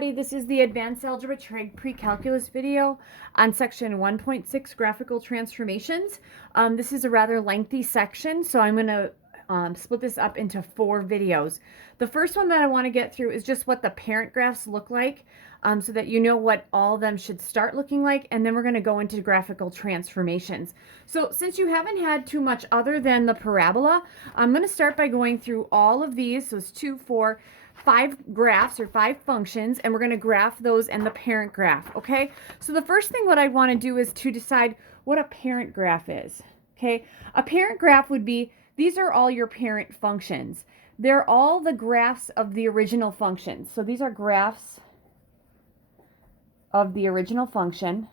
This is the Advanced Algebra Trig Pre-Calculus video on section 1.6 Graphical Transformations. This is a rather lengthy section, so I'm going to split this up into 4 videos. The first one that I want to get through is just what the parent graphs look like, so that you know what all of them should start looking like, and then we're going to go into graphical transformations. So since you haven't had too much other than the parabola, I'm going to start by going through all of these. So it's 2, 4, 5 graphs or 5 functions, and we're going to graph those and the parent graph. Okay, so the first thing what I want to do is to decide what a parent graph is. Okay, a parent graph would be, these are all your parent functions. They're all the graphs of the original function. So these are graphs of the original function.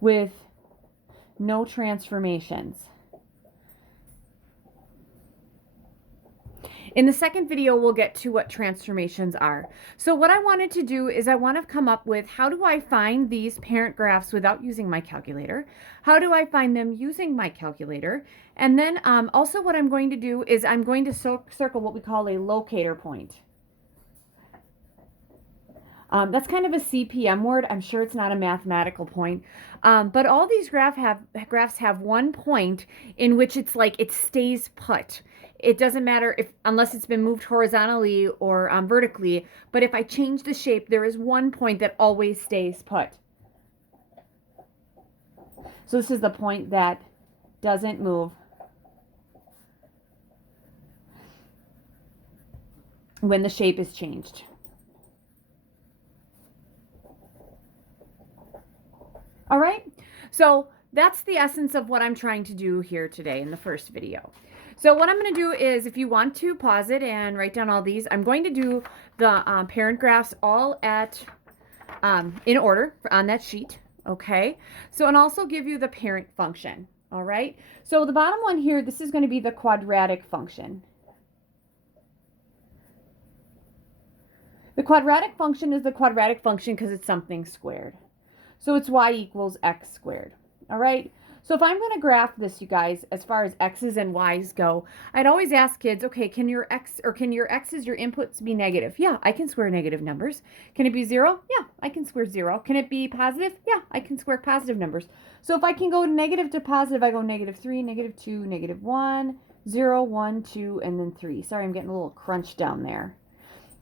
With no transformations. In the second video, we'll get to what transformations are. So what I wanted to do is I want to come up with, how do I find these parent graphs without using my calculator? How do I find them using my calculator? And then also what I'm going to do is I'm going to circle what we call a locator point. That's kind of a CPM word. I'm sure it's not a mathematical point. But all these graphs have one point in which it's like it stays put. It doesn't matter unless it's been moved horizontally or vertically. But if I change the shape, there is one point that always stays put. So this is the point that doesn't move when the shape is changed. All right, so that's the essence of what I'm trying to do here today in the first video. So what I'm going to do is, if you want to pause it and write down all these, I'm going to do the parent graphs all in order on that sheet. Okay, so and also give you the parent function. All right, so the bottom one here, this is going to be the quadratic function. The quadratic function is the quadratic function because it's something squared. So it's y equals x squared. All right. So if I'm going to graph this, you guys, as far as x's and y's go, I'd always ask kids, okay, can your x's, your inputs be negative? Yeah, I can square negative numbers. Can it be 0? Yeah, I can square 0. Can it be positive? Yeah, I can square positive numbers. So if I can go negative to positive, I go -3, -2, -1, 0, 1, 2, and then 3. Sorry, I'm getting a little crunched down there.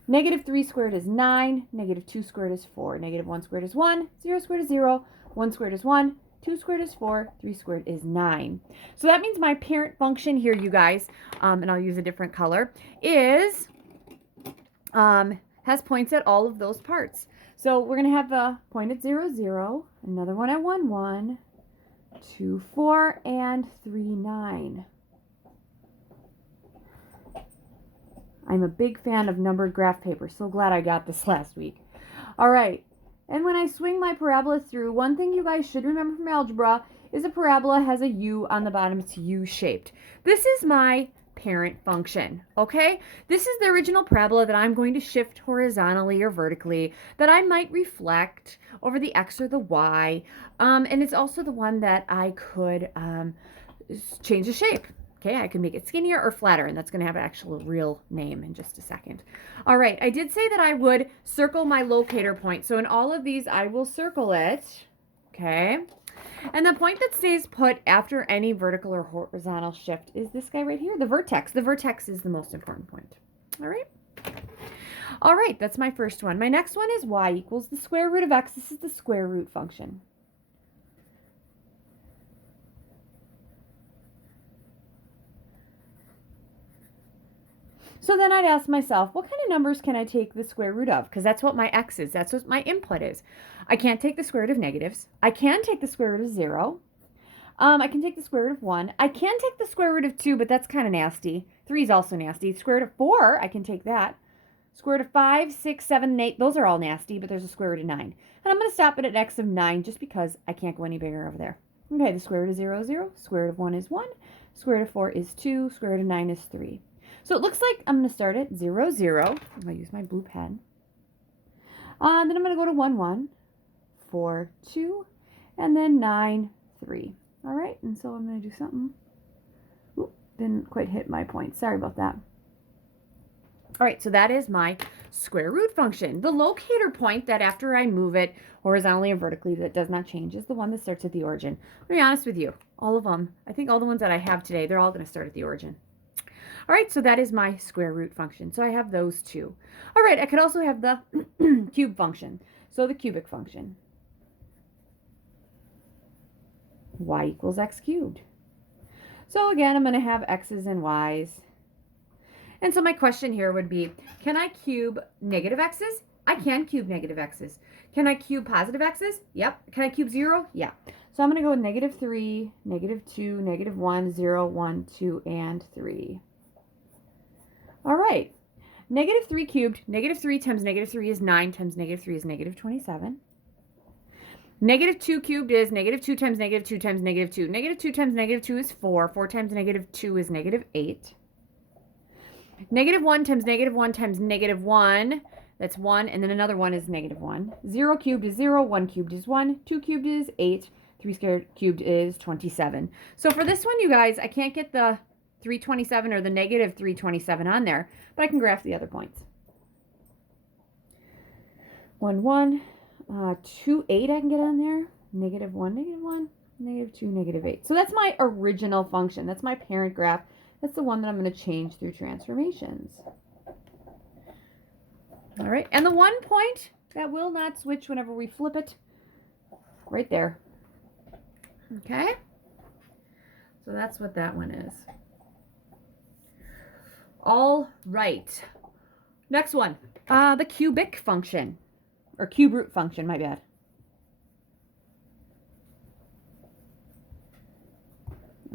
-3 squared is 9, -2 squared is 4, -1 squared is 1, 0 squared is 0, 1 squared is 1, 2 squared is 4, 3 squared is 9. So that means my parent function here, you guys, and I'll use a different color, is, has points at all of those parts. So we're going to have a point at 0, 0, another one at 1, 1, 2, 4, and 3, 9. I'm a big fan of numbered graph paper. So glad I got this last week. All right. And when I swing my parabola through, one thing you guys should remember from algebra is a parabola has a U on the bottom. It's U-shaped. This is my parent function, okay? This is the original parabola that I'm going to shift horizontally or vertically, that I might reflect over the X or the Y. And it's also the one that I could change the shape. Okay, I can make it skinnier or flatter, and that's going to have an actual real name in just a second. All right, I did say that I would circle my locator point. So in all of these, I will circle it. Okay, and the point that stays put after any vertical or horizontal shift is this guy right here, the vertex. The vertex is the most important point. All right. All right, that's my first one. My next one is y equals the square root of x. This is the square root function. So then I'd ask myself, what kind of numbers can I take the square root of? Because that's what my x is. That's what my input is. I can't take the square root of negatives. I can take the square root of 0. I can take the square root of 1. I can take the square root of 2, but that's kind of nasty. 3 is also nasty. Square root of 4, I can take that. Square root of 5, 6, 7, and 8, those are all nasty, but there's a square root of 9. And I'm going to stop it at x of 9 just because I can't go any bigger over there. Okay, the square root of 0 is 0. Square root of 1 is 1. Square root of 4 is 2. Square root of 9 is 3. So it looks like I'm going to start at 0, 0. I'm going to use my blue pen. Then I'm going to go to 1, 1, 4, 2, and then 9, 3. All right, and so I'm going to do something. Ooh, didn't quite hit my point. Sorry about that. All right, so that is my square root function. The locator point that after I move it horizontally or vertically that does not change is the one that starts at the origin. To be honest with you, all of them, I think all the ones that I have today, they're all going to start at the origin. All right, so that is my square root function. So I have those two. All right, I could also have the cube function. So the cubic function. Y equals x cubed. So again, I'm going to have x's and y's. And so my question here would be, can I cube negative x's? I can cube negative x's. Can I cube positive x's? Yep. Can I cube 0? Yeah. So I'm going to go with negative 3, negative 2, negative 1, 0, 1, 2, and 3. All right. Negative 3 cubed. Negative 3 times negative 3 is 9 times negative 3 is negative 27. Negative 2 cubed is negative 2 times negative 2 times negative 2. Negative 2 times negative 2 is 4. 4 times negative 2 is negative 8. Negative 1 times negative 1 times negative 1, that's 1, and then another 1 is negative 1. 0 cubed is 0, 1 cubed is 1, 2 cubed is 8, 3 squared cubed is 27. So for this one, you guys, I can't get the 327 or the negative 327 on there, but I can graph the other points. 1, 1, 2, 8 I can get on there, negative 1, negative 1, negative 2, negative 8. So that's my original function. That's my parent graph. That's the one that I'm going to change through transformations. All right, and the 1 point that will not switch whenever we flip it, right there. Okay, so that's what that one is. All right, next one, the cubic function, or cube root function, my bad.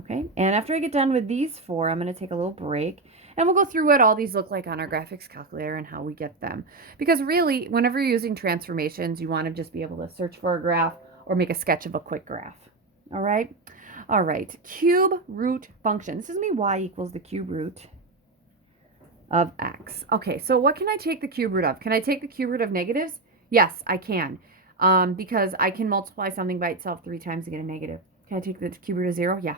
Okay, and after I get done with these 4, I'm going to take a little break, and we'll go through what all these look like on our graphics calculator and how we get them. Because really, whenever you're using transformations, you want to just be able to search for a graph or make a sketch of a quick graph. All right? All right, cube root function. This is going to be y equals the cube root of x. Okay, so what can I take the cube root of? Can I take the cube root of negatives? Yes, I can, because I can multiply something by itself 3 times to get a negative. Can I take the cube root of 0? Yeah.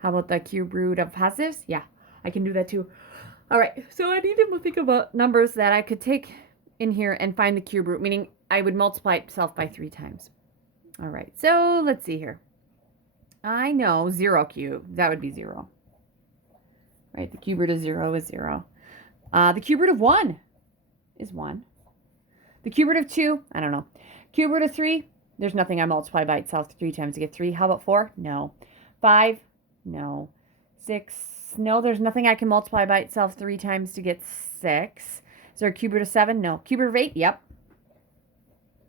How about the cube root of positives? Yeah, I can do that too. All right, so I need to think about numbers that I could take in here and find the cube root, meaning I would multiply itself by 3 times. All right, so let's see here. I know 0 cubed, that would be 0. Right, the cube root of 0 is 0. The cube root of 1 is 1. The cube root of 2, I don't know. Cube root of 3, there's nothing I multiply by itself 3 times to get 3. How about 4? No. 5? No. 6? No, there's nothing I can multiply by itself 3 times to get 6. Is there a cube root of 7? No. Cube root of 8? Yep.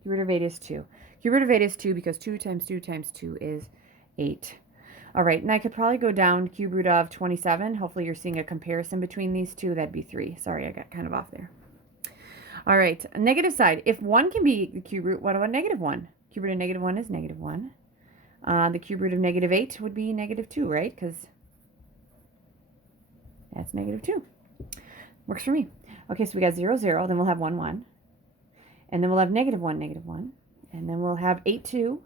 Cube root of 8 is 2. Cube root of 8 is 2 because 2 times 2 times 2 is 8. All right, and I could probably go down cube root of 27. Hopefully you're seeing a comparison between these two. That'd be 3. Sorry, I got kind of off there. All right, negative side. If 1 can be the cube root, what about negative 1? Cube root of negative 1 is negative 1. The cube root of negative 8 would be negative 2, right? Because that's negative 2. Works for me. Okay, so we got 0, 0. Then we'll have 1, 1. And then we'll have negative 1, negative 1. And then we'll have 8, 2.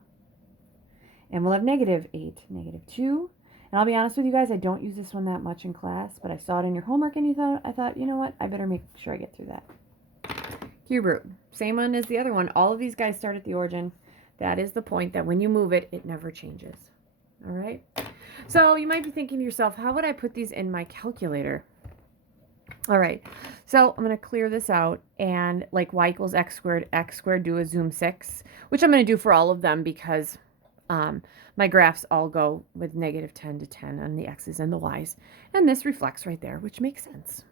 And we'll have negative 8, negative 2. And I'll be honest with you guys, I don't use this one that much in class, but I saw it in your homework and I thought, you know what? I better make sure I get through that. Cube root. Same one as the other one. All of these guys start at the origin. That is the point that when you move it, it never changes. All right? So you might be thinking to yourself, how would I put these in my calculator? All right. So I'm going to clear this out and like y equals x squared, do a zoom 6, which I'm going to do for all of them because my graphs all go with negative 10 to 10 on the x's and the y's. And this reflects right there, which makes sense.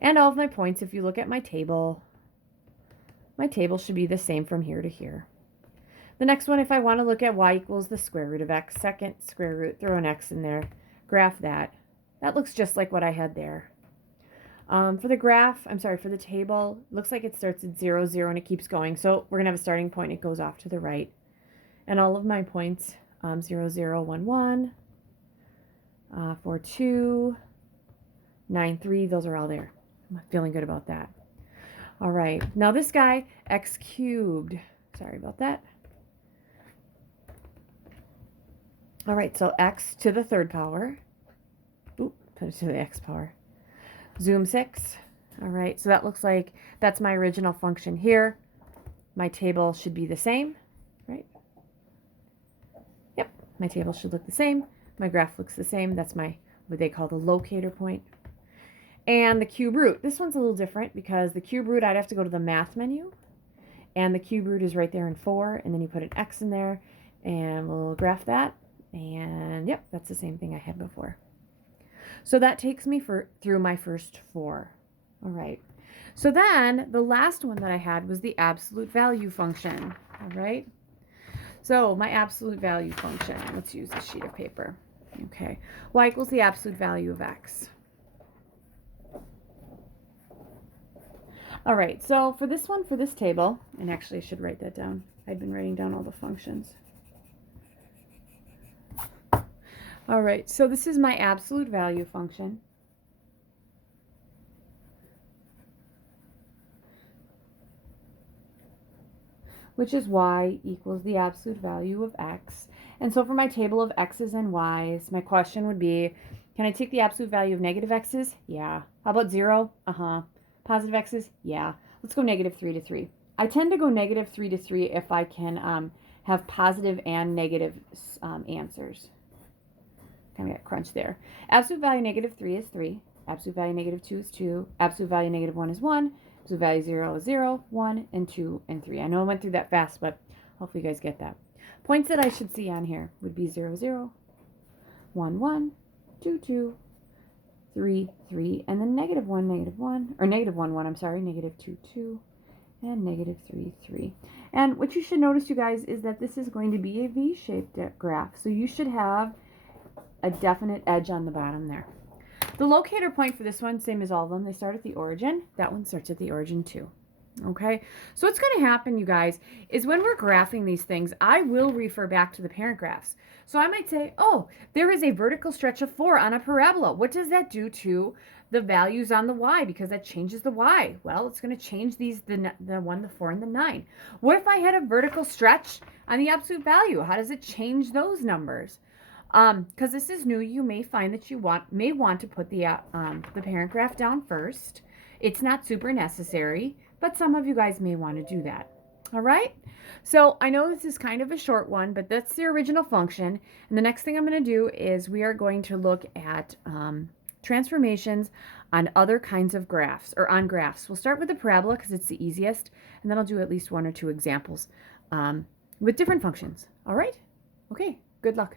And all of my points, if you look at my table should be the same from here to here. The next one, if I want to look at y equals the square root of x, second square root, throw an x in there, graph that. That looks just like what I had there. For the table, looks like it starts at 0, 0, and it keeps going. So we're going to have a starting point. It goes off to the right. And all of my points, 0, 0, 1, 1, 4, 2, 9, 3, those are all there. I'm feeling good about that. All right, now this guy, x cubed. Sorry about that. All right, so x to the third power put it to the x power. Zoom 6. All right, so that looks like that's my original function here. My table should be the same, right? Yep, my table should look the same. My graph looks the same. That's my, what they call the locator point. And the cube root. This one's a little different because the cube root, I'd have to go to the math menu. And the cube root is right there in 4. And then you put an x in there. And we'll graph that. And yep, that's the same thing I had before. So that takes me through my first 4. All right. So then the last one that I had was the absolute value function. All right. So my absolute value function, let's use a sheet of paper. Okay. Y equals the absolute value of x. All right. So for this one, for this table, and actually I should write that down. I'd been writing down all the functions. All right. So this is my absolute value function. Which is y equals the absolute value of x. And so for my table of x's and y's, my question would be, can I take the absolute value of negative x's? Yeah. How about 0? Positive x's? Yeah. Let's go negative 3 to 3. I tend to go negative 3 to 3 if I can have positive and negative answers. Kind of got crunched there. Absolute value negative 3 is 3. Absolute value negative 2 is 2. Absolute value negative 1 is 1. So value 0 is 0, 1, and 2, and 3. I know I went through that fast, but hopefully you guys get that. Points that I should see on here would be 0, 0, 1, 1, 2, 2, 3, 3, and then negative 1, or negative 1, 1, I'm sorry, negative 2, 2, and negative 3, 3. And what you should notice, you guys, is that this is going to be a V-shaped graph. So you should have a definite edge on the bottom there. The locator point for this one, same as all of them, they start at the origin. That one starts at the origin too. Okay, so what's going to happen, you guys, is when we're graphing these things, I will refer back to the parent graphs. So I might say, oh, there is a vertical stretch of 4 on a parabola. What does that do to the values on the y? Because that changes the y. Well, it's going to change these, the 1, the 4, and the 9. What if I had a vertical stretch on the absolute value? How does it change those numbers? Because this is new, you may find that you may want to put the parent graph down first. It's not super necessary, but some of you guys may want to do that. All right? So I know this is kind of a short one, but that's the original function. And the next thing I'm going to do is we are going to look at transformations on other kinds of graphs, or on graphs. We'll start with the parabola because it's the easiest, and then I'll do at least 1 or 2 examples with different functions. All right? Okay, good luck.